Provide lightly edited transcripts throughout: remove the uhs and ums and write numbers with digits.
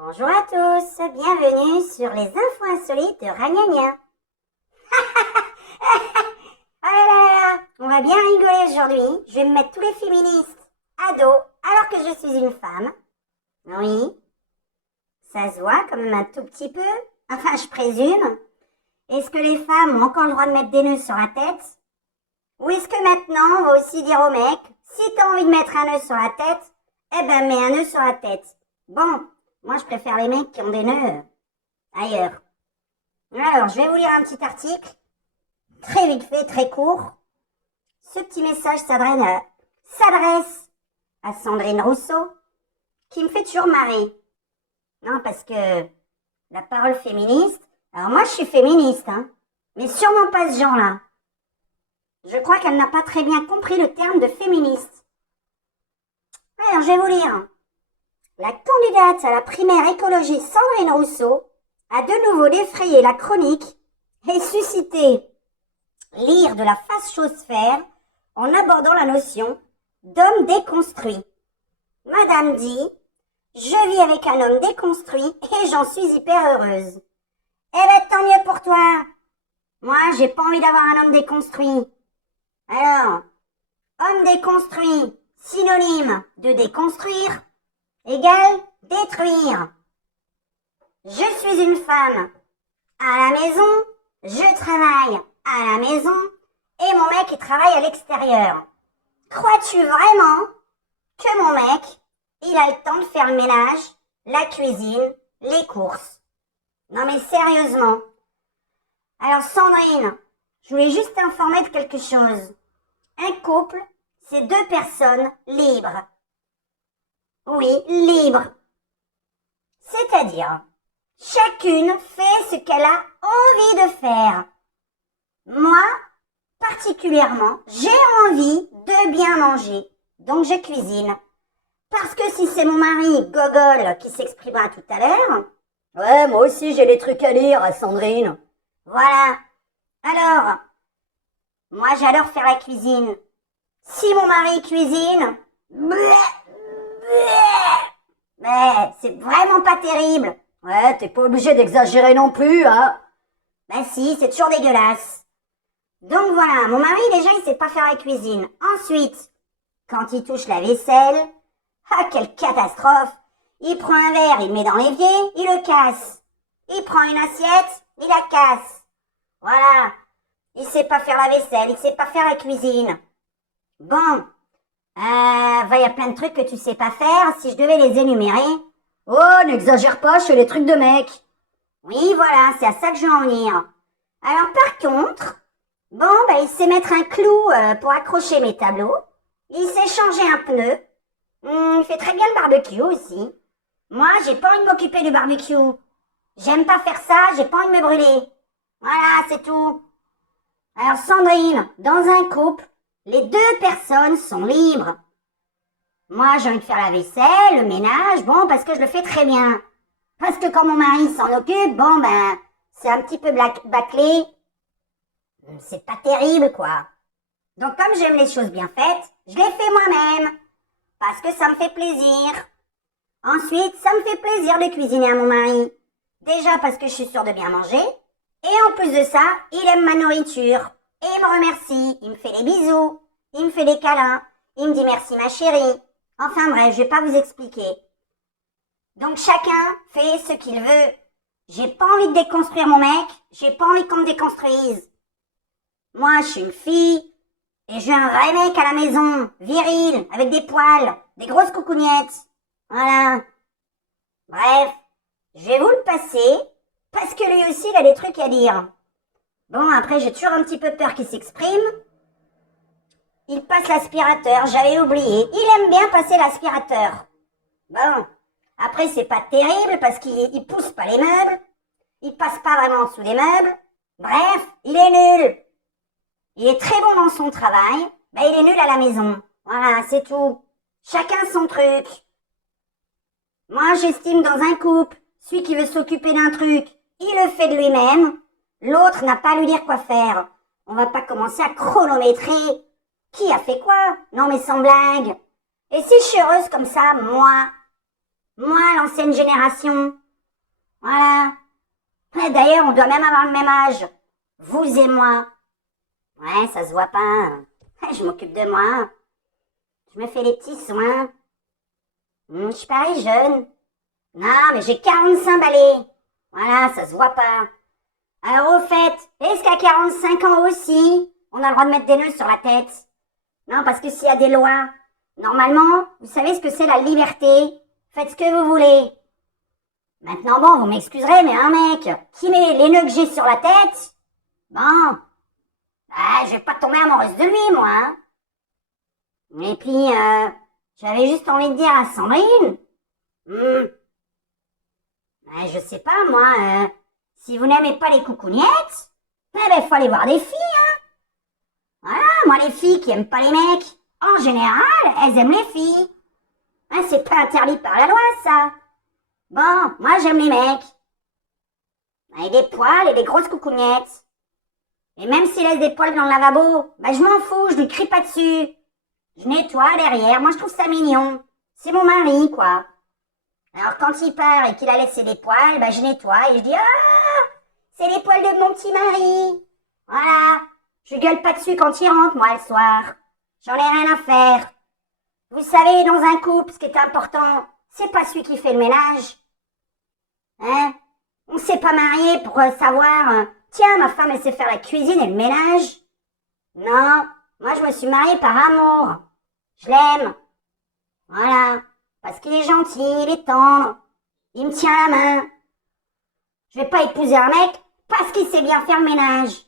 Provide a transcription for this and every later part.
Bonjour à tous, bienvenue sur les infos insolites de Ragnagna. Oh là là là, on va bien rigoler aujourd'hui. Je vais me mettre tous les féministes à dos alors que je suis une femme. Oui, ça se voit quand même un tout petit peu. Enfin, je présume. Est-ce que les femmes ont encore le droit de mettre des nœuds sur la tête? Ou est-ce que maintenant on va aussi dire aux mecs, si t'as envie de mettre un nœud sur la tête, eh ben mets un nœud sur la tête. Bon, moi je préfère les mecs qui ont des nœuds ailleurs. Alors, je vais vous lire un petit article, très vite fait, très court. Ce petit message s'adresse à Sandrine Rousseau, qui me fait toujours marrer. Non, parce que la parole féministe, alors moi je suis féministe, mais sûrement pas ce genre-là. Je crois qu'elle n'a pas très bien compris le terme de féministe. Alors, je vais vous lire. La candidate à la primaire écologie Sandrine Rousseau a de nouveau défrayé la chronique et suscité l'ire de la fachosphère en abordant la notion d'homme déconstruit. Madame dit « Je vis avec un homme déconstruit et j'en suis hyper heureuse. » Eh ben tant mieux pour toi. Moi, j'ai pas envie d'avoir un homme déconstruit. Alors, homme déconstruit, synonyme de déconstruire, égale détruire. Je suis une femme. À la maison, je travaille à la maison et mon mec il travaille à l'extérieur. Crois-tu vraiment que mon mec, il a le temps de faire le ménage, la cuisine, les courses? Non mais sérieusement. Alors Sandrine, je voulais juste t'informer de quelque chose. Un couple, c'est deux personnes libres. Oui, libres. C'est-à-dire, chacune fait ce qu'elle a envie de faire. Moi, particulièrement, j'ai envie de bien manger, donc je cuisine. Parce que si c'est mon mari, Gogol, qui s'exprimera tout à l'heure... Ouais, moi aussi j'ai des trucs à dire, Sandrine. Voilà. Alors, moi j'adore faire la cuisine. Si mon mari cuisine... Mais c'est vraiment pas terrible. Ouais, t'es pas obligé d'exagérer non plus, hein. Ben si, c'est toujours dégueulasse. Donc voilà, mon mari déjà il sait pas faire la cuisine. Ensuite, quand il touche la vaisselle, ah quelle catastrophe. Il prend un verre, il le met dans l'évier, il le casse. Il prend une assiette, il la casse. Voilà, il sait pas faire la vaisselle, il sait pas faire la cuisine. Bon, il y a plein de trucs que tu sais pas faire, si je devais les énumérer. Oh, n'exagère pas, je fais les trucs de mec. Oui, voilà, c'est à ça que je veux en venir. Alors par contre, bon, il sait mettre un clou pour accrocher mes tableaux. Il sait changer un pneu. Il fait très bien le barbecue aussi. Moi, j'ai pas envie de m'occuper du barbecue. J'aime pas faire ça, j'ai pas envie de me brûler. Voilà, c'est tout. Alors Sandrine, dans un couple, les deux personnes sont libres. Moi, j'ai envie de faire la vaisselle, le ménage, bon, parce que je le fais très bien. Parce que quand mon mari s'en occupe, bon, c'est un petit peu bâclé. C'est pas terrible, quoi. Donc, comme j'aime les choses bien faites, je les fais moi-même. Parce que ça me fait plaisir. Ensuite, ça me fait plaisir de cuisiner à mon mari. Déjà parce que je suis sûre de bien manger. Et en plus de ça, il aime ma nourriture. Et il me remercie. Il me fait des bisous. Il me fait des câlins. Il me dit merci ma chérie. Enfin bref, je vais pas vous expliquer. Donc chacun fait ce qu'il veut. J'ai pas envie de déconstruire mon mec. J'ai pas envie qu'on me déconstruise. Moi, je suis une fille. Et j'ai un vrai mec à la maison. Viril, avec des poils. Des grosses coucougnettes. Voilà. Bref, je vais vous le passer. Parce que lui aussi, il a des trucs à dire. Bon, après, j'ai toujours un petit peu peur qu'il s'exprime. Il passe l'aspirateur, j'avais oublié. Il aime bien passer l'aspirateur. Bon, après, c'est pas terrible parce qu'il pousse pas les meubles. Il passe pas vraiment sous les meubles. Bref, il est nul. Il est très bon dans son travail. Il est nul à la maison. Voilà, c'est tout. Chacun son truc. Moi, j'estime dans un couple, celui qui veut s'occuper d'un truc, il le fait de lui-même. L'autre n'a pas à lui dire quoi faire. On va pas commencer à chronométrer. Qui a fait quoi? Non mais sans blague. Et si je suis heureuse comme ça, moi? Moi, l'ancienne génération. Voilà. Ouais, d'ailleurs, on doit même avoir le même âge. Vous et moi. Ouais, ça se voit pas. Je m'occupe de moi. Je me fais les petits soins. Je suis pareil jeune. Non, mais j'ai 45 balais. Voilà, ça se voit pas. Alors au fait, est-ce qu'à 45 ans aussi, on a le droit de mettre des nœuds sur la tête? Non, parce que s'il y a des lois, normalement, vous savez ce que c'est la liberté. Faites ce que vous voulez. Maintenant, bon, vous m'excuserez, mais un mec qui met les nœuds que j'ai sur la tête, bon, bah, je vais pas tomber amoureuse de lui, moi. Hein. Et puis, j'avais juste envie de dire à Sandrine, je sais pas, moi, si vous n'aimez pas les coucougnettes, ben, faut aller voir des filles, hein. Voilà, moi, les filles qui aiment pas les mecs, en général, elles aiment les filles. Hein, c'est pas interdit par la loi, ça. Bon, moi, j'aime les mecs. Avec des poils et des grosses coucougnettes. Et même s'il laisse des poils dans le lavabo, ben, je m'en fous, je lui crie pas dessus. Je nettoie derrière, moi, je trouve ça mignon. C'est mon mari, quoi. Alors, quand il part et qu'il a laissé des poils, ben, je nettoie et je dis « Ah, c'est les poils de mon petit mari !» Voilà. Je gueule pas dessus quand il rentre, moi, le soir. J'en ai rien à faire. Vous savez, dans un couple, ce qui est important, c'est pas celui qui fait le ménage. Hein? On s'est pas marié pour savoir, tiens, ma femme, elle sait faire la cuisine et le ménage. Non, moi, je me suis mariée par amour. Je l'aime. Voilà. Parce qu'il est gentil, il est tendre. Il me tient la main. Je vais pas épouser un mec parce qu'il sait bien faire le ménage.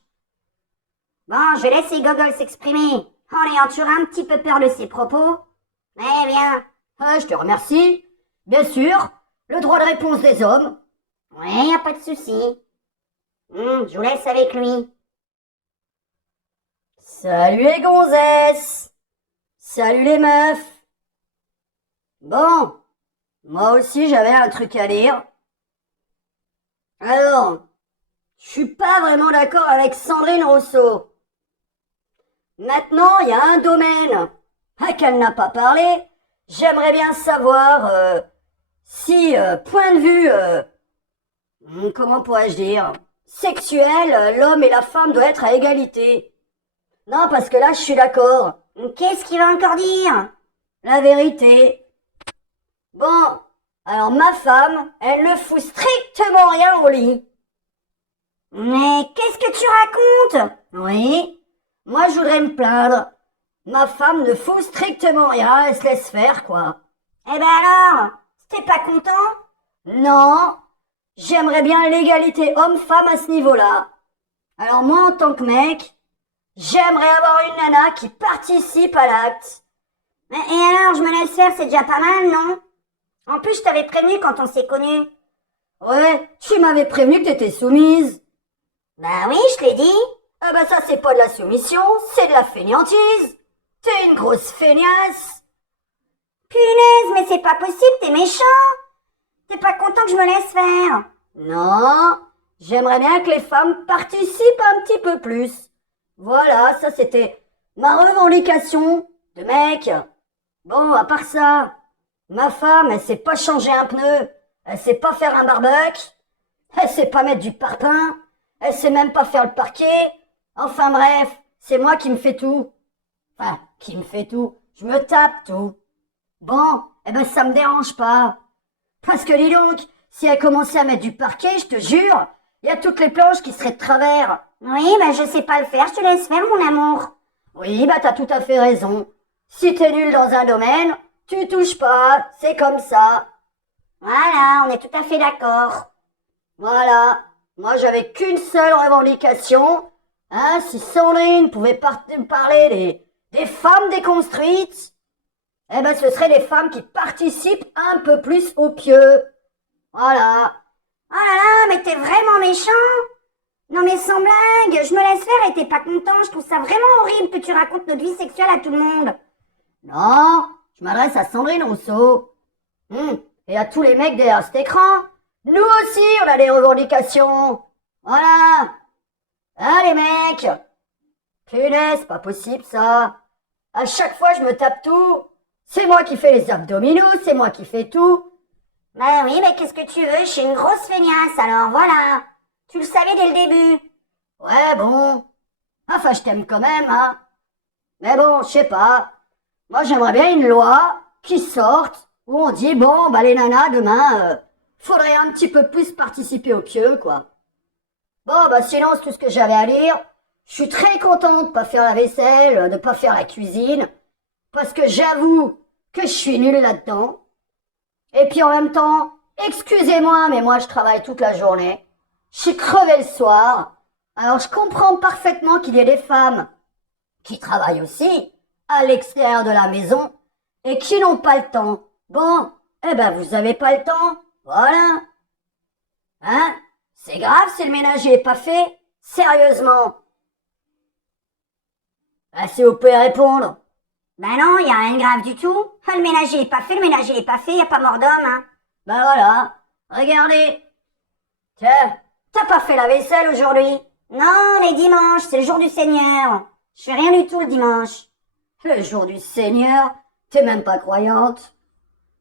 Bon, je laisse les gogoles s'exprimer en ayant toujours un petit peu peur de ses propos. Eh bien, je te remercie. Bien sûr, le droit de réponse des hommes. ouais, y a pas de souci. Je vous laisse avec lui. Salut les gonzesses. Salut les meufs. Bon, moi aussi j'avais un truc à dire. Alors, je suis pas vraiment d'accord avec Sandrine Rousseau. Maintenant, il y a un domaine à qu'elle n'a pas parlé. J'aimerais bien savoir si, point de vue, comment pourrais-je dire, sexuel, l'homme et la femme doivent être à égalité. Non, parce que là, je suis d'accord. Qu'est-ce qu'il va encore dire? La vérité. Bon, alors ma femme, elle ne fout strictement rien au lit. Mais qu'est-ce que tu racontes? Oui, moi je voudrais me plaindre. Ma femme ne fout strictement rien, elle se laisse faire, quoi. Eh ben alors, t'es pas content? Non, j'aimerais bien l'égalité homme-femme à ce niveau-là. Alors moi, en tant que mec, j'aimerais avoir une nana qui participe à l'acte. Et alors, je me laisse faire, c'est déjà pas mal, non? En plus, je t'avais prévenu quand on s'est connus. Ouais, tu m'avais prévenu que t'étais soumise. Bah oui, je te l'ai dit. Ah bah ça, c'est pas de la soumission, c'est de la fainéantise. T'es une grosse feignasse. Punaise, mais c'est pas possible, t'es méchant. T'es pas content que je me laisse faire? Non, j'aimerais bien que les femmes participent un petit peu plus. Voilà, ça c'était ma revendication de mec. Bon, à part ça, ma femme, elle sait pas changer un pneu, elle sait pas faire un barbecue, elle sait pas mettre du parpaing, elle sait même pas faire le parquet. Enfin bref, c'est moi qui me fais tout. Enfin, qui me fait tout. Je me tape tout. Bon, eh ben ça me dérange pas. Parce que dis donc, si elle commençait à mettre du parquet, je te jure, il y a toutes les planches qui seraient de travers. Oui, bah je sais pas le faire, je te laisse faire, mon amour. Oui, bah t'as tout à fait raison. Si t'es nul dans un domaine, tu touches pas, c'est comme ça. Voilà, on est tout à fait d'accord. Voilà, moi j'avais qu'une seule revendication. Hein, si Sandrine pouvait parler des femmes déconstruites, eh ben ce seraient des femmes qui participent un peu plus au pieu. Voilà. Oh là là, mais t'es vraiment méchant. Non mais sans blague, je me laisse faire et t'es pas content. Je trouve ça vraiment horrible que tu racontes notre vie sexuelle à tout le monde. Non, je m'adresse à Sandrine Rousseau. Et à tous les mecs derrière cet écran. Nous aussi, on a des revendications. Voilà. Hein, les mecs? Punaise, pas possible, ça. À chaque fois, je me tape tout. C'est moi qui fais les abdominaux, c'est moi qui fais tout. Ben oui, mais qu'est-ce que tu veux? Je suis une grosse feignasse, alors voilà. Tu le savais dès le début. Ouais, bon. Enfin, je t'aime quand même, hein. Mais bon, je sais pas. Moi, j'aimerais bien une loi qui sorte où on dit, bon, bah les nanas, demain, faudrait un petit peu plus participer au pieu, quoi. Bon, bah sinon, c'est tout ce que j'avais à lire. Je suis très contente de pas faire la vaisselle, de pas faire la cuisine, parce que j'avoue que je suis nulle là-dedans. Et puis en même temps, excusez-moi, mais moi je travaille toute la journée. Je suis crevée le soir. Alors je comprends parfaitement qu'il y ait des femmes qui travaillent aussi à l'extérieur de la maison et qui n'ont pas le temps. Bon, eh ben vous avez pas le temps, voilà. Hein? C'est grave si le ménage est pas fait? Sérieusement? Ah, si vous pouvez répondre. Ben non, y a rien de grave du tout. Le ménager est pas fait, le ménager est pas fait, y a pas mort d'homme, hein. Ben voilà, regardez. Tiens, t'as pas fait la vaisselle aujourd'hui? Non, les dimanches, c'est le jour du Seigneur. Je fais rien du tout le dimanche. Le jour du Seigneur? T'es même pas croyante?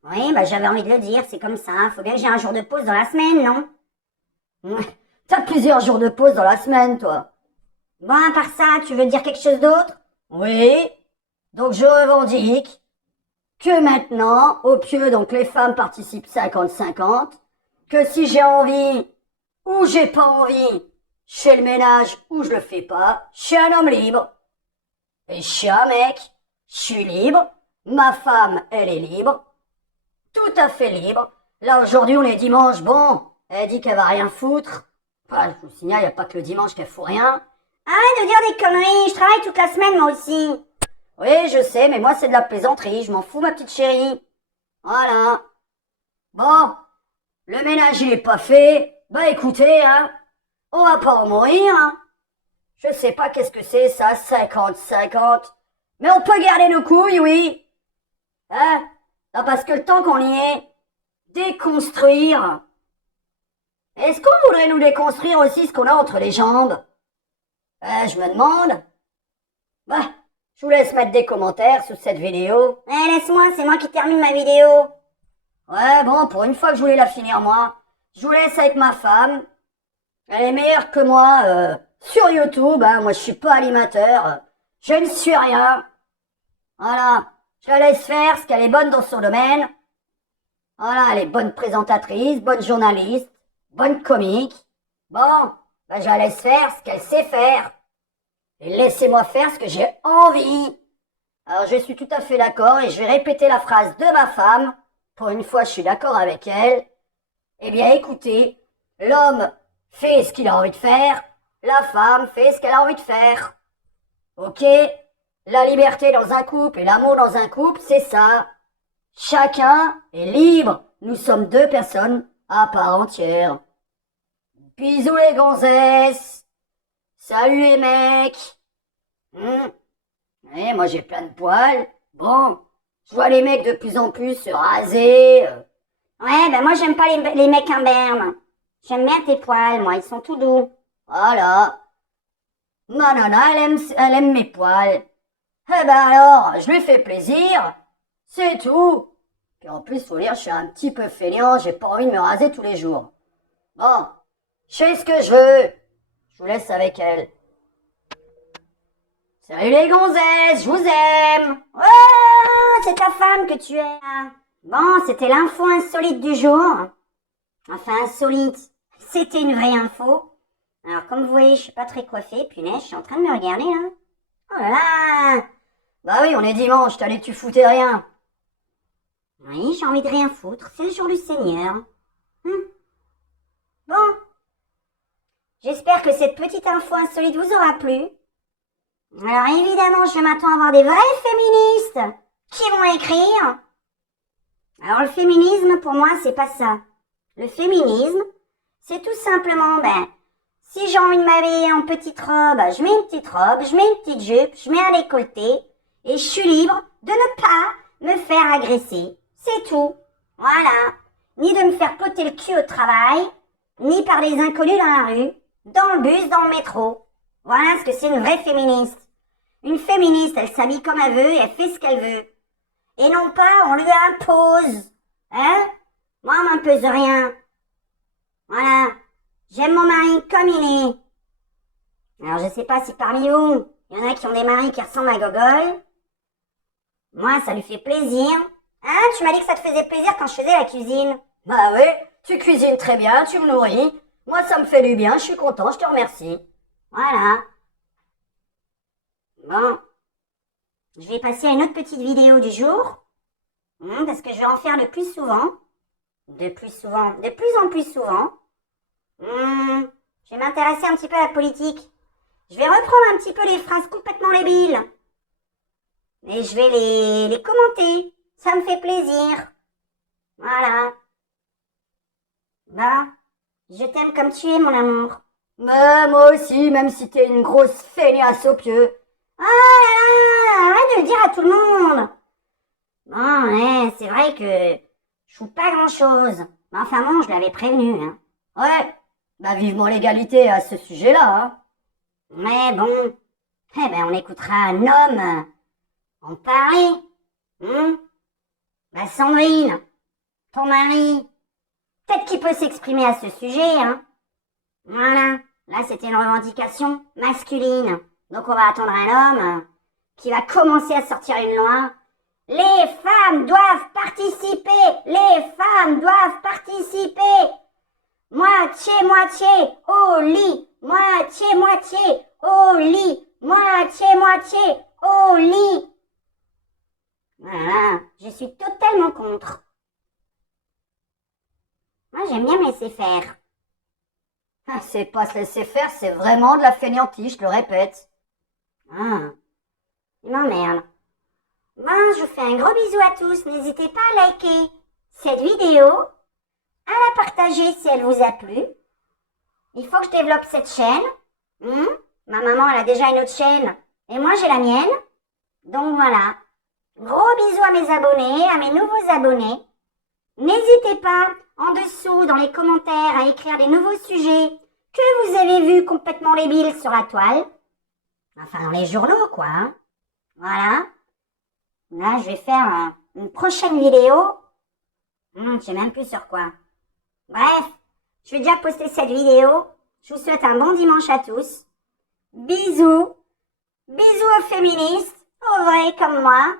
Oui, bah j'avais envie de le dire, c'est comme ça. Faut bien que j'ai un jour de pause dans la semaine, non? T'as plusieurs jours de pause dans la semaine, toi. Bon, à part ça, tu veux dire quelque chose d'autre? Oui. Donc je revendique que maintenant, au pieu, donc les femmes participent 50-50, que si j'ai envie ou j'ai pas envie, je fais le ménage ou je le fais pas, je suis un homme libre. Et je suis un mec, je suis libre, ma femme, elle est libre, tout à fait libre. Là, aujourd'hui, on est dimanche, bon, elle dit qu'elle va rien foutre. Enfin, je vous signale, y a pas que le dimanche qu'elle fout rien. Arrête de dire des conneries, je travaille toute la semaine moi aussi. Oui, je sais, mais moi, c'est de la plaisanterie, je m'en fous, ma petite chérie. Voilà. Bon, le ménager est pas fait, bah écoutez, hein, on va pas en mourir, hein. Je sais pas qu'est-ce que c'est, ça, 50-50. Mais on peut garder nos couilles, oui. Hein? Non, parce que le temps qu'on y est, déconstruire. Est-ce qu'on voudrait nous déconstruire aussi ce qu'on a entre les jambes? Je me demande. Bah, je vous laisse mettre des commentaires sous cette vidéo. Eh, laisse-moi, c'est moi qui termine ma vidéo. Ouais, bon, pour une fois que je voulais la finir moi, je vous laisse avec ma femme. Elle est meilleure que moi sur YouTube, hein. Moi je suis pas animateur, je ne suis rien. Voilà, je la laisse faire parce qu'elle est bonne dans son domaine. Voilà, elle est bonne présentatrice, bonne journaliste, bonne comique. Bon, ben je la laisse faire ce qu'elle sait faire. Et laissez-moi faire ce que j'ai envie. Alors je suis tout à fait d'accord et je vais répéter la phrase de ma femme. Pour une fois, je suis d'accord avec elle. Eh bien, écoutez, l'homme fait ce qu'il a envie de faire, la femme fait ce qu'elle a envie de faire. Ok? La liberté dans un couple et l'amour dans un couple, c'est ça. Chacun est libre. Nous sommes deux personnes à part entière. Bisous les gonzesses. Salut les mecs. Eh, moi j'ai plein de poils. Bon, je vois les mecs de plus en plus se raser. Ouais, ben moi j'aime pas les mecs imberbes. J'aime bien tes poils, moi, ils sont tout doux. Voilà. Ma nana, elle aime mes poils. Eh ben alors, je lui fais plaisir. C'est tout. Puis en plus, faut dire, je suis un petit peu fainéant, j'ai pas envie de me raser tous les jours. Bon, je fais ce que je veux. Je vous laisse avec elle. Salut les gonzesses, je vous aime. Oh, c'est ta femme que tu es. Bon, c'était l'info insolite du jour. Enfin, insolite. C'était une vraie info. Alors, comme vous voyez, je suis pas très coiffée. Punaise, je suis en train de me regarder, là. Oh là là. Bah oui, on est dimanche, t'allais tu foutais rien. Oui, j'ai envie de rien foutre. C'est le jour du Seigneur. Bon. J'espère que cette petite info insolite vous aura plu. Alors, évidemment, je m'attends à voir des vrais féministes qui vont écrire. Alors, le féminisme, pour moi, c'est pas ça. Le féminisme, c'est tout simplement, si j'ai envie de m'habiller en petite robe, je mets une petite robe, je mets une petite jupe, je mets un décolleté, et je suis libre de ne pas me faire agresser. C'est tout. Voilà. Ni de me faire poter le cul au travail, ni par des inconnus dans la rue, dans le bus, dans le métro. Voilà ce que c'est une vraie féministe. Une féministe, elle s'habille comme elle veut et elle fait ce qu'elle veut. Et non pas, on lui impose. Hein? Moi, on pèse rien. Voilà. J'aime mon mari comme il est. Alors, je sais pas si parmi vous, il y en a qui ont des maris qui ressemblent à Gogol. Moi, ça lui fait plaisir. Hein, tu m'as dit que ça te faisait plaisir quand je faisais la cuisine. Bah oui, tu cuisines très bien, tu me nourris. Moi, ça me fait du bien, je suis content, je te remercie. Voilà. Bon. Je vais passer à une autre petite vidéo du jour. Parce que je vais en faire de plus souvent. De plus en plus souvent. Je vais m'intéresser un petit peu à la politique. Je vais reprendre un petit peu les phrases complètement débiles. Et je vais les commenter. Ça me fait plaisir. Voilà. Bah, je t'aime comme tu es, mon amour. Mais moi aussi, même si t'es une grosse feignasse au pieu. Oh là là, arrête de le dire à tout le monde. Bon, ouais, c'est vrai que je fous pas grand-chose. Mais enfin bon, je l'avais prévenu, hein. Ouais, bah vivement l'égalité à ce sujet-là, hein. Mais bon, eh ben on écoutera un homme en parler. Bah Sandrine, ton mari, peut-être qu'il peut s'exprimer à ce sujet, hein. Voilà, là c'était une revendication masculine. Donc on va attendre un homme qui va commencer à sortir une loi. Les femmes doivent participer, les femmes doivent participer. Moitié, moitié, au lit, moitié, moitié, au lit, moitié, moitié, au lit. Voilà, je suis totalement contre. Moi, j'aime bien me laisser faire. Ah, c'est pas se laisser faire, c'est vraiment de la fainéantise, je le répète. Ah, il m'emmerde. Ben, je vous fais un gros bisou à tous. N'hésitez pas à liker cette vidéo, à la partager si elle vous a plu. Il faut que je développe cette chaîne. Ma maman, elle a déjà une autre chaîne et moi, j'ai la mienne. Donc voilà. Gros bisous à mes abonnés, à mes nouveaux abonnés. N'hésitez pas en dessous dans les commentaires à écrire des nouveaux sujets que vous avez vus complètement débiles sur la toile. Enfin, dans les journaux, quoi. Hein. Voilà. Là, je vais faire une prochaine vidéo. Je sais même plus sur quoi. Bref, je vais déjà poster cette vidéo. Je vous souhaite un bon dimanche à tous. Bisous. Bisous aux féministes, aux vrais comme moi.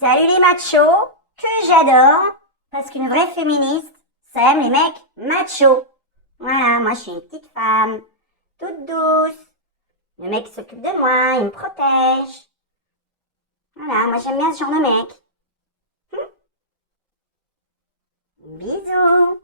Salut les machos, que j'adore. Parce qu'une vraie féministe, ça aime les mecs machos. Voilà, moi je suis une petite femme, toute douce. Le mec s'occupe de moi, il me protège. Voilà, moi j'aime bien ce genre de mec. Bisous.